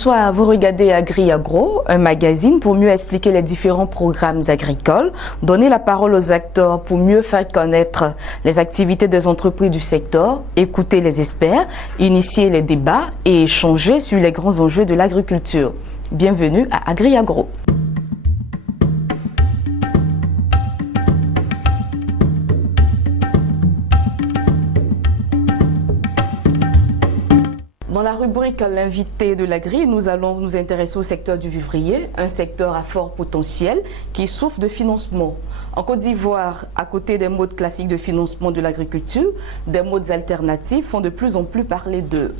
Bonsoir, vous regardez Agri-Agro, un magazine pour mieux expliquer les différents programmes agricoles, donner la parole aux acteurs pour mieux faire connaître les activités des entreprises du secteur, écouter les experts, initier les débats et échanger sur les grands enjeux de l'agriculture. Bienvenue à Agri-Agro. Dans la rubrique L'invité de l'Agri, nous allons nous intéresser au secteur du vivrier, un secteur à fort potentiel qui souffre de financement. En Côte d'Ivoire, à côté des modes classiques de financement de l'agriculture, des modes alternatifs font de plus en plus parler d'eux.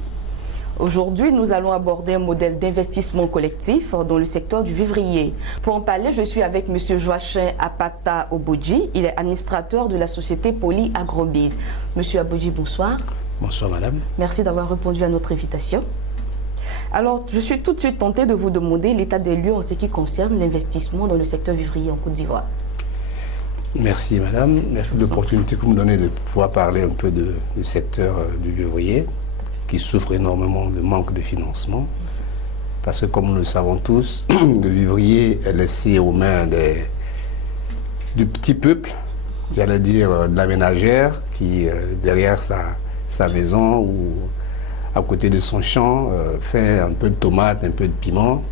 Aujourd'hui, nous allons aborder un modèle d'investissement collectif dans le secteur du vivrier. Pour en parler, je suis avec M. Joachim Apata Obodji. Il est administrateur de la société Poly Agrobiz. M. Obodji, bonsoir. Bonsoir madame. Merci d'avoir répondu à notre invitation. Alors, je suis tout de suite tentée de vous demander l'état des lieux en ce qui concerne l'investissement dans le secteur vivrier en Côte d'Ivoire. Merci madame, merci de l'opportunité que vous me donnez de pouvoir parler un peu du secteur du vivrier qui souffre énormément de manque de financement. Parce que comme nous le savons tous, le vivrier est laissé aux mains du petit peuple, j'allais dire de la ménagère qui derrière sa maison ou à côté de son champ, fait un peu de tomates, un peu de piment.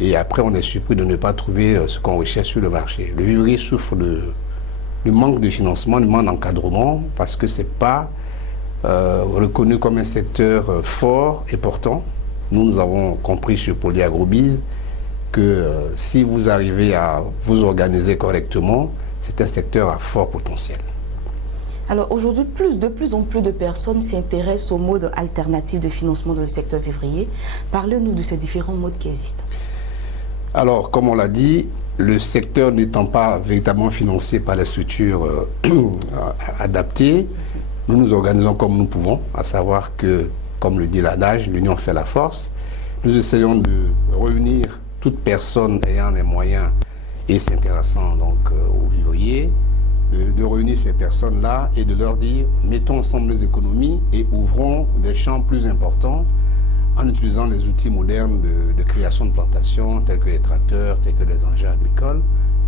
Et après, on est surpris de ne pas trouver ce qu'on recherche sur le marché. Le vivrier souffre du manque de financement, du manque d'encadrement, parce que ce n'est pas reconnu comme un secteur fort et portant. Nous avons compris chez Poly Agrobiz que si vous arrivez à vous organiser correctement, c'est un secteur à fort potentiel. Alors aujourd'hui, de plus en plus de personnes s'intéressent aux modes alternatifs de financement dans le secteur vivrier. Parlez-nous de ces différents modes qui existent. Alors, comme on l'a dit, le secteur n'étant pas véritablement financé par les structures adaptées, nous nous organisons comme nous pouvons, à savoir que, comme le dit l'adage, l'union fait la force. Nous essayons de réunir toute personne ayant les moyens et s'intéressant donc aux vivriers, de réunir ces personnes-là et de leur dire mettons ensemble les économies et ouvrons des champs plus importants en utilisant les outils modernes de création de plantations tels que les tracteurs, tels que les engins agricoles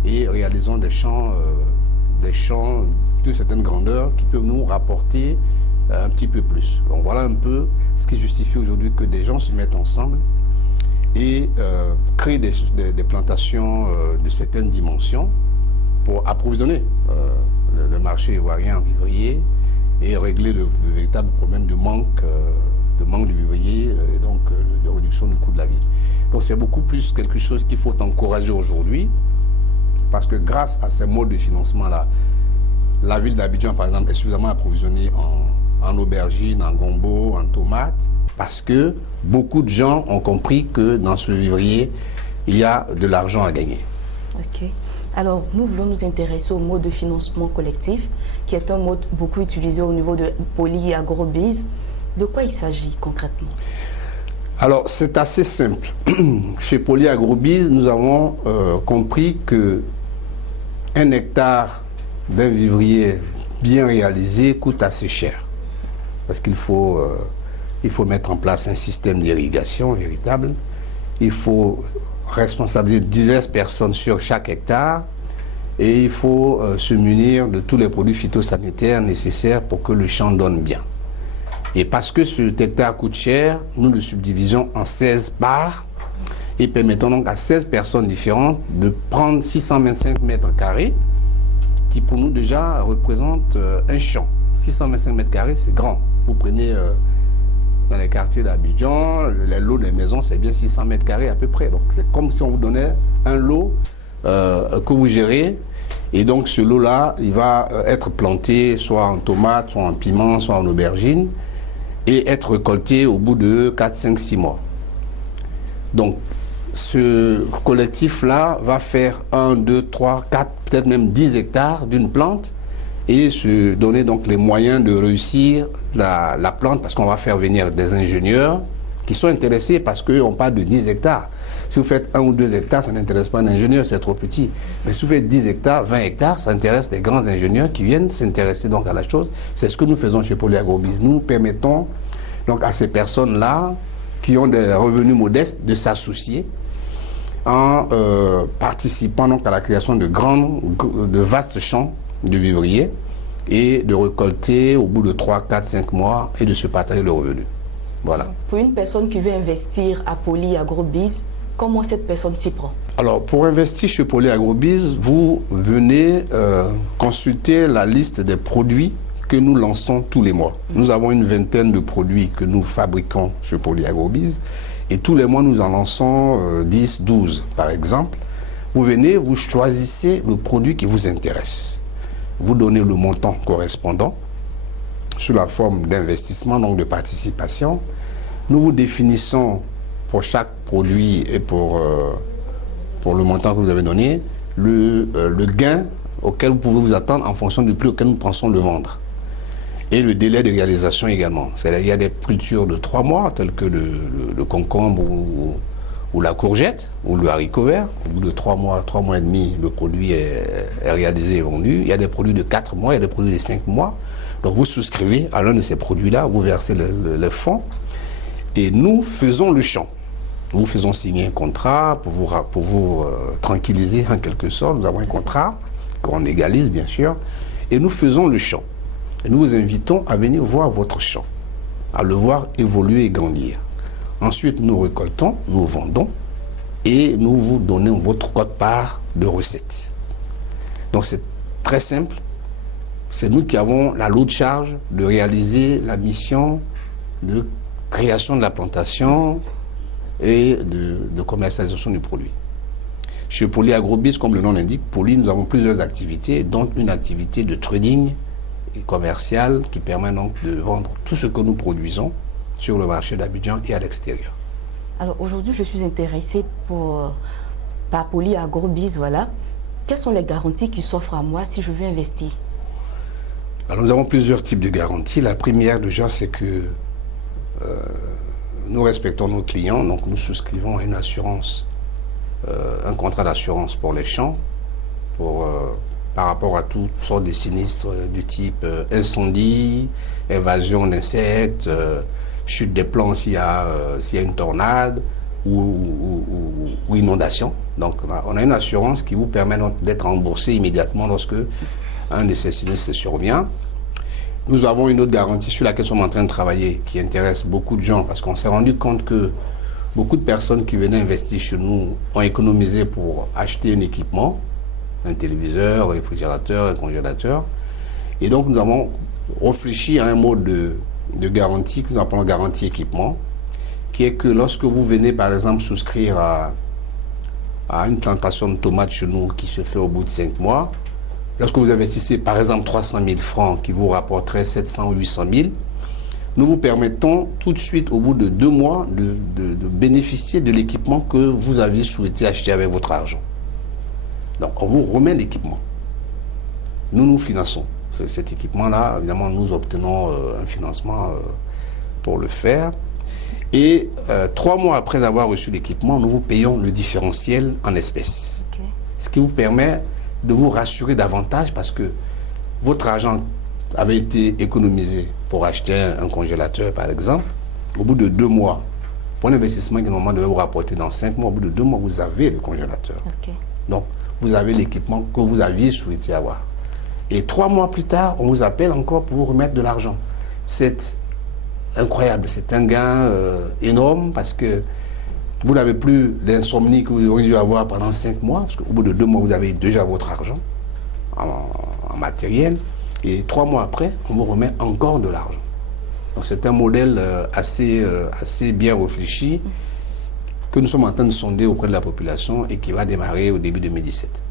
et réalisons des champs d'une certaine grandeur qui peuvent nous rapporter un petit peu plus. Donc voilà un peu ce qui justifie aujourd'hui que des gens se mettent ensemble et créent des plantations de certaines dimensions pour approvisionner le marché ivoirien en vivrier et régler le véritable problème de manque de vivrier et donc de réduction du coût de la vie. Donc c'est beaucoup plus quelque chose qu'il faut encourager aujourd'hui parce que grâce à ces modes de financement-là, la ville d'Abidjan par exemple est suffisamment approvisionnée en aubergines, en gombo, en tomates parce que beaucoup de gens ont compris que dans ce vivrier, il y a de l'argent à gagner. Ok. Alors, nous voulons nous intéresser au mode de financement collectif, qui est un mode beaucoup utilisé au niveau de Poly Agrobiz. De quoi il s'agit concrètement? Alors, c'est assez simple. Chez Poly Agrobiz, nous avons compris que 1 hectare d'un vivrier bien réalisé coûte assez cher. Parce qu'il faut mettre en place un système d'irrigation véritable. Il faut responsabiliser diverses personnes sur chaque hectare et il faut se munir de tous les produits phytosanitaires nécessaires pour que le champ donne bien. Et parce que cet hectare coûte cher, nous le subdivisons en 16 parts et permettons donc à 16 personnes différentes de prendre 625 mètres carrés qui pour nous déjà représente un champ. 625 mètres carrés, c'est grand. Vous prenez dans les quartiers d'Abidjan, les lots des maisons, c'est bien 600 mètres carrés à peu près. Donc c'est comme si on vous donnait un lot que vous gérez. Et donc ce lot-là, il va être planté soit en tomates, soit en piment, soit en aubergine, et être récolté au bout de 4, 5, 6 mois. Donc ce collectif-là va faire 1, 2, 3, 4, peut-être même 10 hectares d'une plante, et se donner donc les moyens de réussir la plante parce qu'on va faire venir des ingénieurs qui sont intéressés parce qu'on parle de 10 hectares. Si vous faites 1 ou 2 hectares, ça n'intéresse pas un ingénieur, c'est trop petit. Mais si vous faites 10 hectares, 20 hectares, ça intéresse des grands ingénieurs qui viennent s'intéresser donc à la chose. C'est ce que nous faisons chez Poly Agrobiz. Nous permettons donc à ces personnes-là qui ont des revenus modestes de s'associer en participant donc à la création de vastes champs de vivriers et de récolter au bout de 3, 4, 5 mois et de se partager le revenu. Voilà. Pour une personne qui veut investir à Poly Agrobiz, comment cette personne s'y prend? Alors, pour investir chez Poly Agrobiz, vous venez consulter la liste des produits que nous lançons tous les mois. Nous avons une vingtaine de produits que nous fabriquons chez Poly Agrobiz et tous les mois, nous en lançons 10, 12 par exemple. Vous venez, vous choisissez le produit qui vous intéresse. Vous donnez le montant correspondant sous la forme d'investissement, donc de participation. Nous vous définissons pour chaque produit et pour le montant que vous avez donné, le gain auquel vous pouvez vous attendre en fonction du prix auquel nous pensons le vendre. Et le délai de réalisation également. C'est-à-dire, il y a des cultures de 3 mois, telles que le concombre ou la courgette, ou le haricot vert. Au bout de 3 mois et demi, le produit est réalisé et vendu. Il y a des produits de 4 mois, il y a des produits de 5 mois. Donc vous souscrivez à l'un de ces produits-là, vous versez le fonds, et nous faisons le champ. Nous faisons signer un contrat pour vous tranquilliser en quelque sorte. Nous avons un contrat qu'on égalise bien sûr, et nous faisons le champ. Et nous vous invitons à venir voir votre champ, à le voir évoluer et grandir. Ensuite, nous récoltons, nous vendons, et nous vous donnons votre quote-part de recettes. Donc c'est très simple. C'est nous qui avons la lourde charge de réaliser la mission de création de la plantation et de commercialisation du produit. Chez Poly Agrobiz, comme le nom l'indique, Poly, nous avons plusieurs activités, dont une activité de trading et commerciale qui permet donc de vendre tout ce que nous produisons sur le marché d'Abidjan et à l'extérieur. Alors aujourd'hui, je suis intéressée par Poly Agrobiz, voilà. Quelles sont les garanties qui s'offrent à moi si je veux investir? Alors nous avons plusieurs types de garanties. La première déjà, c'est que nous respectons nos clients, donc nous souscrivons à une assurance, un contrat d'assurance pour les champs, par rapport à toutes sortes de sinistres du type incendie, évasion d'insectes, chute des plants s'il y a une tornade ou inondation. Donc on a une assurance qui vous permet d'être remboursé immédiatement lorsque un de ces sinistres survient. Nous avons une autre garantie sur laquelle nous sommes en train de travailler qui intéresse beaucoup de gens parce qu'on s'est rendu compte que beaucoup de personnes qui venaient investir chez nous ont économisé pour acheter un équipement, un téléviseur, un réfrigérateur, un congélateur. Et donc nous avons réfléchi à un mode de garantie que nous appelons garantie équipement, qui est que lorsque vous venez par exemple souscrire à une plantation de tomates chez nous qui se fait au bout de 5 mois, lorsque vous investissez par exemple 300 000 francs qui vous rapporterait 700 ou 800 000, nous vous permettons tout de suite au bout de 2 mois de bénéficier de l'équipement que vous aviez souhaité acheter avec votre argent. Donc on vous remet l'équipement. Nous finançons cet équipement-là. Évidemment, nous obtenons un financement pour le faire. Et 3 mois après avoir reçu l'équipement, nous vous payons le différentiel en espèces. Okay. Ce qui vous permet de vous rassurer davantage parce que votre argent avait été économisé pour acheter un congélateur, par exemple. Au bout de 2 mois, pour un investissement qui normalement devait vous rapporter dans 5 mois, au bout de 2 mois, vous avez le congélateur. Okay. Donc, vous avez l'équipement que vous aviez souhaité avoir. Et 3 mois plus tard, on vous appelle encore pour vous remettre de l'argent. C'est incroyable, c'est un gain énorme parce que vous n'avez plus l'insomnie que vous auriez dû avoir pendant 5 mois, parce qu'au bout de 2 mois, vous avez déjà votre argent en matériel. Et 3 mois après, on vous remet encore de l'argent. Donc c'est un modèle assez bien réfléchi que nous sommes en train de sonder auprès de la population et qui va démarrer au début de 2017.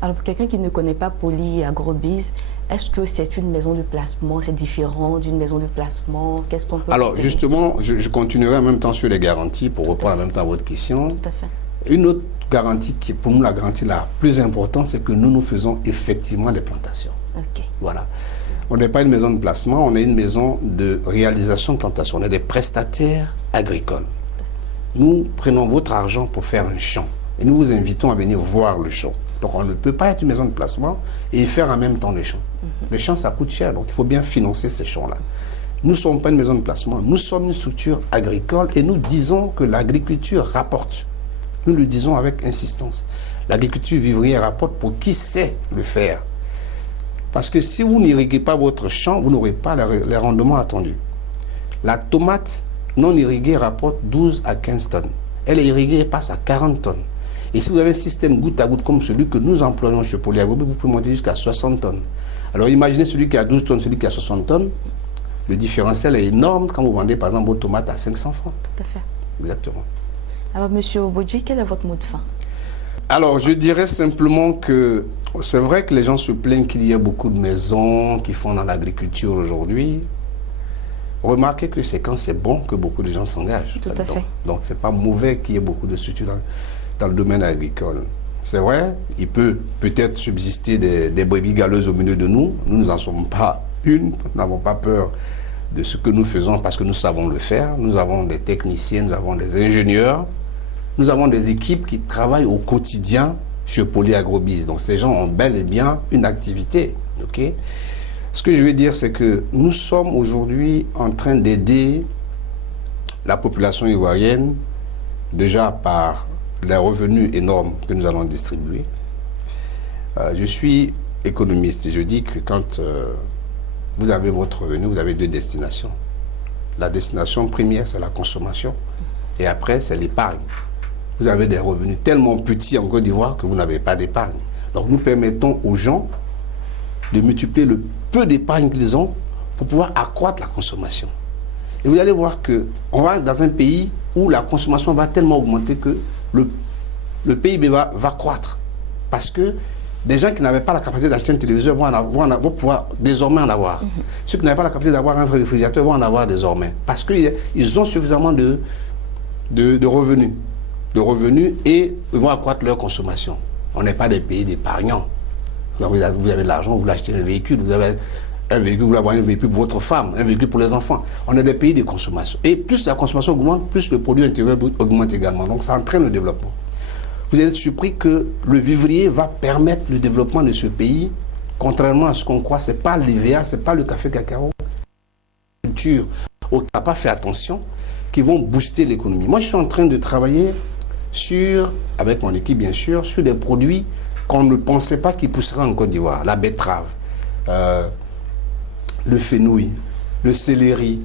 Alors pour quelqu'un qui ne connaît pas Poly Agrobiz, est-ce que c'est une maison de placement? C'est différent d'une maison de placement? Qu'est-ce qu'on peut... Alors justement, je continuerai en même temps sur les garanties pour répondre en même temps à votre question. Tout à fait. Une autre garantie qui est pour nous la garantie la plus importante, c'est que nous faisons effectivement des plantations. Okay. Voilà. On n'est pas une maison de placement, on est une maison de réalisation de plantation. On est des prestataires agricoles. Nous prenons votre argent pour faire un champ et nous vous invitons à venir voir le champ. Donc on ne peut pas être une maison de placement et faire en même temps les champs. Les champs, ça coûte cher, donc il faut bien financer ces champs-là. Nous ne sommes pas une maison de placement, nous sommes une structure agricole et nous disons que l'agriculture rapporte. Nous le disons avec insistance. L'agriculture vivrière rapporte pour qui sait le faire. Parce que si vous n'irriguez pas votre champ, vous n'aurez pas les rendements attendus. La tomate non irriguée rapporte 12 à 15 tonnes. Elle est irriguée et passe à 40 tonnes. Et si vous avez un système goutte à goutte comme celui que nous employons chez Polyagrobis, vous pouvez monter jusqu'à 60 tonnes. Alors imaginez celui qui a 12 tonnes, celui qui a 60 tonnes. Le différentiel est énorme quand vous vendez par exemple vos tomates à 500 francs. Tout à fait. Exactement. Alors, Monsieur Obodji, quel est votre mot de fin? Alors, je dirais simplement que c'est vrai que les gens se plaignent qu'il y a beaucoup de maisons qui font dans l'agriculture aujourd'hui. Remarquez que c'est quand c'est bon que beaucoup de gens s'engagent. Tout à fait. Donc, c'est pas mauvais qu'il y ait beaucoup de structures dans le domaine agricole. C'est vrai, il peut peut-être subsister des brebis galeuses au milieu de nous. Nous n'en sommes pas une, nous n'avons pas peur de ce que nous faisons parce que nous savons le faire. Nous avons des techniciens, nous avons des ingénieurs, nous avons des équipes qui travaillent au quotidien chez Polyagrobis. Donc ces gens ont bel et bien une activité. Okay? Ce que je veux dire, c'est que nous sommes aujourd'hui en train d'aider la population ivoirienne déjà par les revenus énormes que nous allons distribuer. Je suis économiste et je dis que quand vous avez votre revenu, vous avez deux destinations. La destination première, c'est la consommation. Et après, c'est l'épargne. Vous avez des revenus tellement petits en Côte d'Ivoire que vous n'avez pas d'épargne. Donc nous permettons aux gens de multiplier le peu d'épargne qu'ils ont pour pouvoir accroître la consommation. Et vous allez voir qu'on va dans un pays où la consommation va tellement augmenter que le PIB va croître. Parce que des gens qui n'avaient pas la capacité d'acheter un téléviseur vont pouvoir désormais en avoir. Ceux qui n'avaient pas la capacité d'avoir un réfrigérateur vont en avoir désormais. Parce qu'ils ont suffisamment de revenus. Et ils vont accroître leur consommation. On n'est pas des pays d'épargnants. Vous avez de l'argent, vous l'achetez un véhicule, vous avez un véhicule, vous l'avez un véhicule pour votre femme, un véhicule pour les enfants. On est des pays de consommation. Et plus la consommation augmente, plus le produit intérieur brut augmente également. Donc ça entraîne le développement. Vous êtes surpris que le vivrier va permettre le développement de ce pays, contrairement à ce qu'on croit. Ce n'est pas l'IVA, ce n'est pas le café cacao, la culture, on n'a pas fait attention, qui vont booster l'économie. Moi, je suis en train de travailler avec mon équipe bien sûr, sur des produits qu'on ne pensait pas qu'ils pousseraient en Côte d'Ivoire. La betterave, le fenouil, le céleri,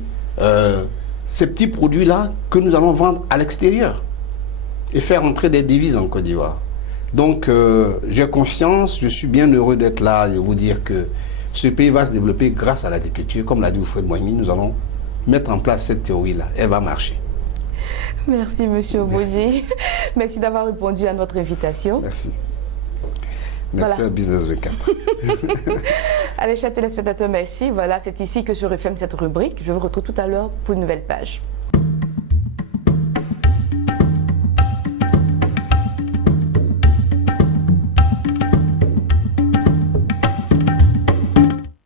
ces petits produits-là que nous allons vendre à l'extérieur et faire entrer des devises en Côte d'Ivoire. Donc, j'ai confiance, je suis bien heureux d'être là et vous dire que ce pays va se développer grâce à l'agriculture. Comme l'a dit Oufouette Boigny, nous allons mettre en place cette théorie-là. Elle va marcher. Merci, M. Obodji. Merci d'avoir répondu à notre invitation. Merci. Merci à Business 24. Allez, chers téléspectateurs, merci. Voilà, c'est ici que je referme cette rubrique. Je vous retrouve tout à l'heure pour une nouvelle page.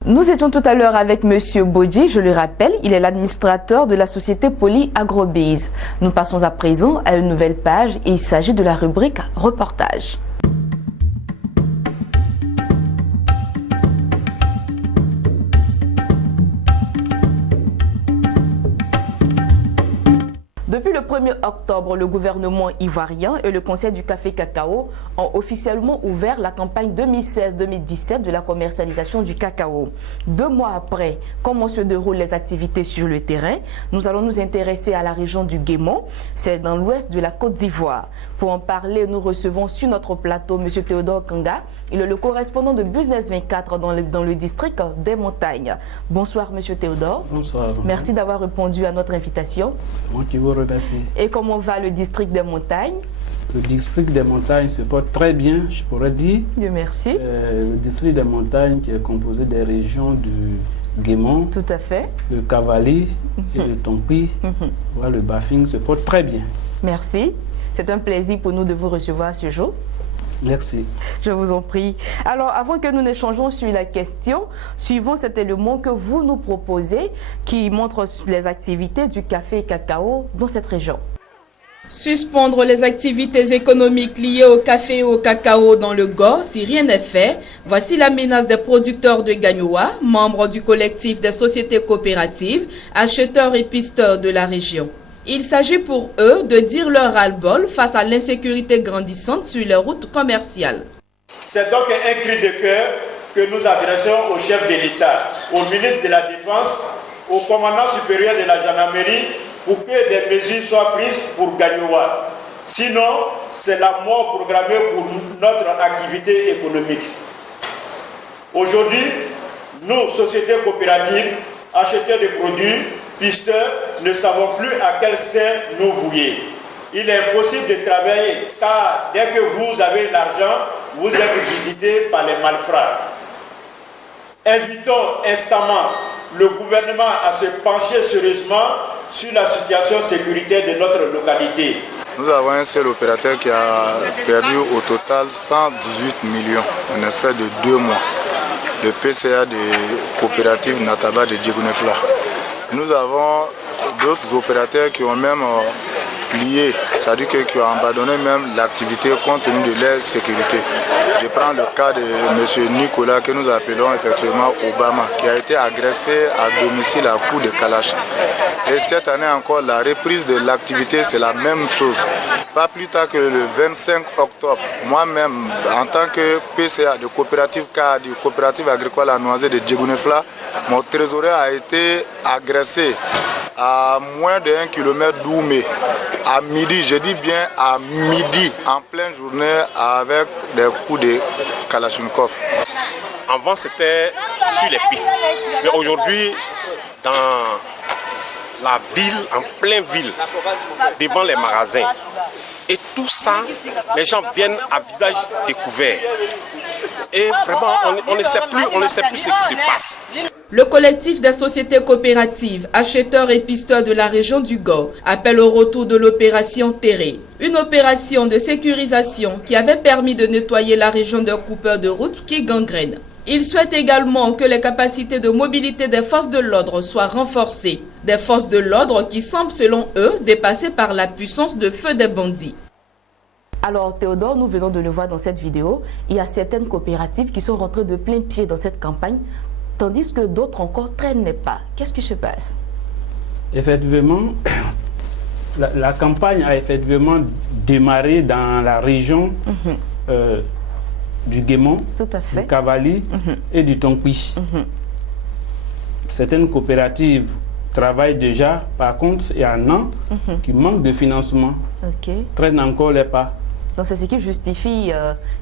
Nous étions tout à l'heure avec M. Obodji, je le rappelle, il est l'administrateur de la société Polyagrobis. Nous passons à présent à une nouvelle page et il s'agit de la rubrique reportage. Depuis le 1er octobre, le gouvernement ivoirien et le Conseil du café cacao ont officiellement ouvert la campagne 2016-2017 de la commercialisation du cacao. 2 mois après, comment se déroulent les activités sur le terrain? Nous allons nous intéresser à la région du Guémon, c'est dans l'ouest de la Côte d'Ivoire. Pour en parler, nous recevons sur notre plateau M. Théodore Kanga. Il est le correspondant de Business 24 dans le district des montagnes. Bonsoir M. Théodore. Bonsoir. Merci d'avoir répondu à notre invitation. C'est moi qui vous remercie. Et comment va le district des montagnes? Le district des montagnes se porte très bien, je pourrais dire. Dieu merci. Le district des montagnes qui est composé des régions du Guémon, tout à fait, le Cavali et le Tompi, voilà, le Bafing se porte très bien. Merci. C'est un plaisir pour nous de vous recevoir ce jour. Merci. Je vous en prie. Alors, avant que nous n'échangeons sur la question, suivons cet élément que vous nous proposez qui montre les activités du café et cacao dans cette région. Suspendre les activités économiques liées au café et au cacao dans le Gor si rien n'est fait, voici la menace des producteurs de Gagnoua, membres du collectif des sociétés coopératives, acheteurs et pisteurs de la région. Il s'agit pour eux de dire leur ras-le-bol face à l'insécurité grandissante sur les routes commerciales. C'est donc un cri de cœur que nous adressons au chef de l'État, au ministre de la Défense, au commandant supérieur de la gendarmerie, pour que des mesures soient prises pour Gagnoua. Sinon, c'est la mort programmée pour notre activité économique. Aujourd'hui, nous, sociétés coopératives, acheteurs de produits, pisteurs, ne savons plus à quel sein nous vouer. Il est impossible de travailler car dès que vous avez l'argent, vous êtes visité par les malfrats. Invitons instamment le gouvernement à se pencher sérieusement sur la situation sécuritaire de notre localité. Nous avons un seul opérateur qui a perdu au total 118 millions en espace de 2 mois. Le PCA de coopérative Nataba de Djegounefla. Nous avons d'autres opérateurs qui ont même plié, c'est-à-dire qui ont abandonné même l'activité compte tenu de leur sécurité. Je prends le cas de M. Nicolas que nous appelons effectivement Obama, qui a été agressé à domicile à coups de Kalash. Et cette année encore, la reprise de l'activité, c'est la même chose. Pas plus tard que le 25 octobre, moi-même, en tant que PCA de coopérative CAD, du coopérative agricole à Noisette de Djegounefla, mon trésorier a été agressé à moins de 1 km d'Oumé, à midi, je dis bien à midi, en pleine journée, avec des coups de Kalachnikov. Avant, c'était sur les pistes, mais aujourd'hui, dans la ville, en pleine ville, devant les magasins. Et tout ça, les gens viennent à visage découvert. Et vraiment, on ne sait plus ce qui se passe. Le collectif des sociétés coopératives, acheteurs et pisteurs de la région du Gor, appelle au retour de l'opération Terré. Une opération de sécurisation qui avait permis de nettoyer la région d'un coupeur de route qui gangrène. Il souhaite également que les capacités de mobilité des forces de l'ordre soient renforcées. Des forces de l'ordre qui semblent, selon eux, dépassées par la puissance de feu des bandits. Alors Théodore, nous venons de le voir dans cette vidéo, il y a certaines coopératives qui sont rentrées de plein pied dans cette campagne, tandis que d'autres encore traînent les pas. Qu'est-ce qui se passe? Effectivement, la campagne a effectivement démarré dans la région du Guémon, du Cavali et du Tonkpi. Certaines coopératives travaillent déjà, par contre, il y en a qui manquent de financement, traînent encore les pas. Donc c'est ce qui justifie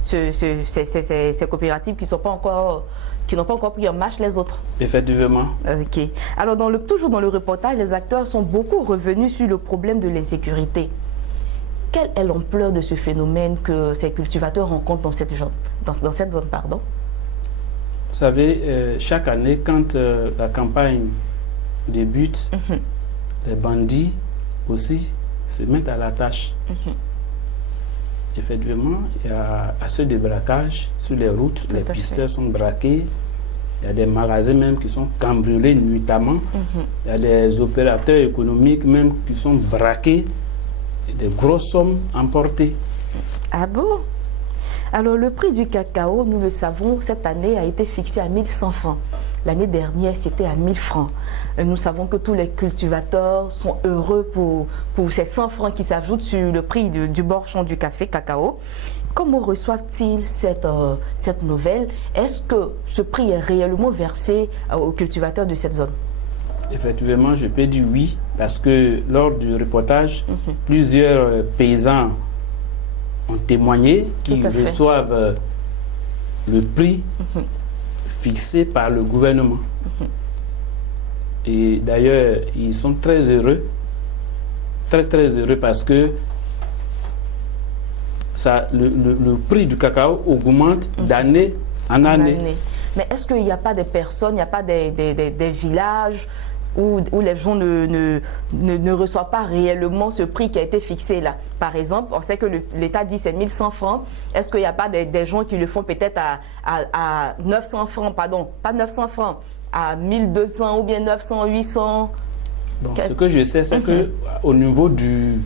ces coopératives qui n'ont pas encore pris en marche les autres. Effectivement. Ok. Alors toujours dans le reportage, les acteurs sont beaucoup revenus sur le problème de l'insécurité. Quelle est l'ampleur de ce phénomène que ces cultivateurs rencontrent dans cette zone, Vous savez, chaque année, quand la campagne débute, les bandits aussi se mettent à la tâche. Effectivement, il y a assez de braquages sur les routes, les pisteurs sont braqués, il y a des magasins même qui sont cambriolés nuitamment, il y a des opérateurs économiques même qui sont braqués, des grosses sommes emportées. Ah bon? Alors le prix du cacao, nous le savons, cette année a été fixé à 1100 francs. L'année dernière, c'était à 1000 francs. Nous savons que tous les cultivateurs sont heureux pour ces 100 francs qui s'ajoutent sur le prix du bord-champ du café cacao. Comment reçoivent-ils cette nouvelle? Est-ce que ce prix est réellement versé aux cultivateurs de cette zone? Effectivement, je peux dire oui, parce que lors du reportage, plusieurs paysans ont témoigné qu'ils reçoivent le prix fixé par le gouvernement. Et d'ailleurs, ils sont très heureux, très heureux parce que le prix du cacao augmente d'année en année. Mais est-ce qu'il n'y a pas des personnes, il n'y a pas des villages où les gens ne reçoivent pas réellement ce prix qui a été fixé là? Par exemple, on sait que l'État dit c'est 1100 francs. Est-ce qu'il n'y a pas des gens qui le font peut-être à 900 francs, pardon, pas 900 francs, à 1200 ou bien 900, 800? Bon, ce que je sais, c'est qu'au niveau du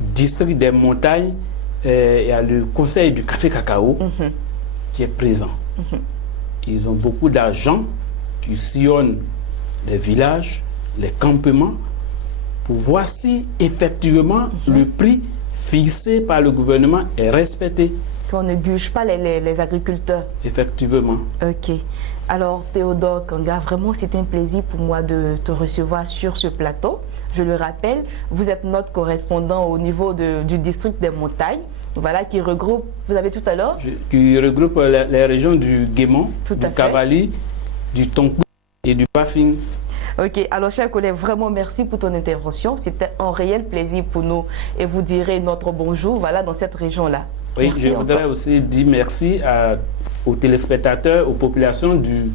district des montagnes, il y a le conseil du café cacao qui est présent. Ils ont beaucoup d'argent qui sillonnent les villages, les campements, pour voir si effectivement le prix fixé par le gouvernement est respecté. Qu'on ne bûche pas les agriculteurs. Effectivement. Ok. Alors Théodore Kanga, vraiment c'est un plaisir pour moi de te recevoir sur ce plateau. Je le rappelle, vous êtes notre correspondant au niveau du district des montagnes, voilà, qui regroupe, vous avez tout à l'heure, qui regroupe les régions du Guémon, du Cavali, du Tonkou et du Bafing. Ok, alors chers collègues, vraiment merci pour ton intervention. C'était un réel plaisir pour nous et vous direz notre bonjour, voilà, dans cette région-là. Oui, merci je voudrais aussi dire merci aux téléspectateurs, aux populations du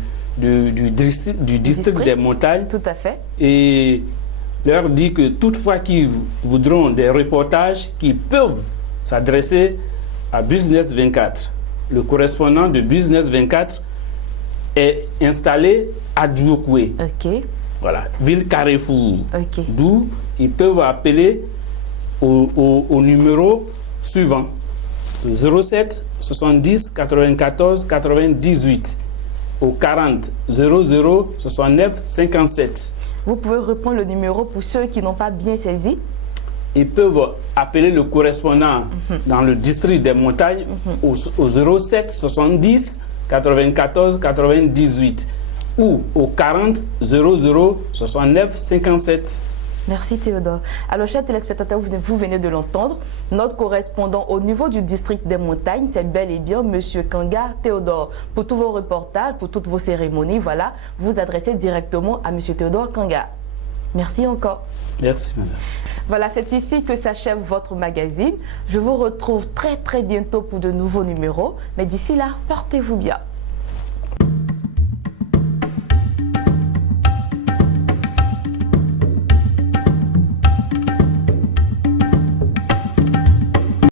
district des montagnes. Tout à fait. Et leur dire que toutefois qu'ils voudront des reportages, qu'ils peuvent s'adresser à Business 24. Le correspondant de Business 24 est installé à Djoukoué. Ok. Voilà, ville Carrefour. Ok. D'où ils peuvent appeler au numéro suivant. 07 70 94 98 au 40 00 69 57. Vous pouvez reprendre le numéro pour ceux qui n'ont pas bien saisi. Ils peuvent appeler le correspondant dans le district des montagnes au 07 70 94 98 ou au 40 00 69 57. Merci Théodore. Alors, chers téléspectateurs, vous venez de l'entendre. Notre correspondant au niveau du district des montagnes, c'est bel et bien Monsieur Kanga Théodore. Pour tous vos reportages, pour toutes vos cérémonies, voilà, vous adressez directement à Monsieur Théodore Kanga. Merci encore. Merci, madame. Voilà, c'est ici que s'achève votre magazine. Je vous retrouve très bientôt pour de nouveaux numéros. Mais d'ici là, portez-vous bien.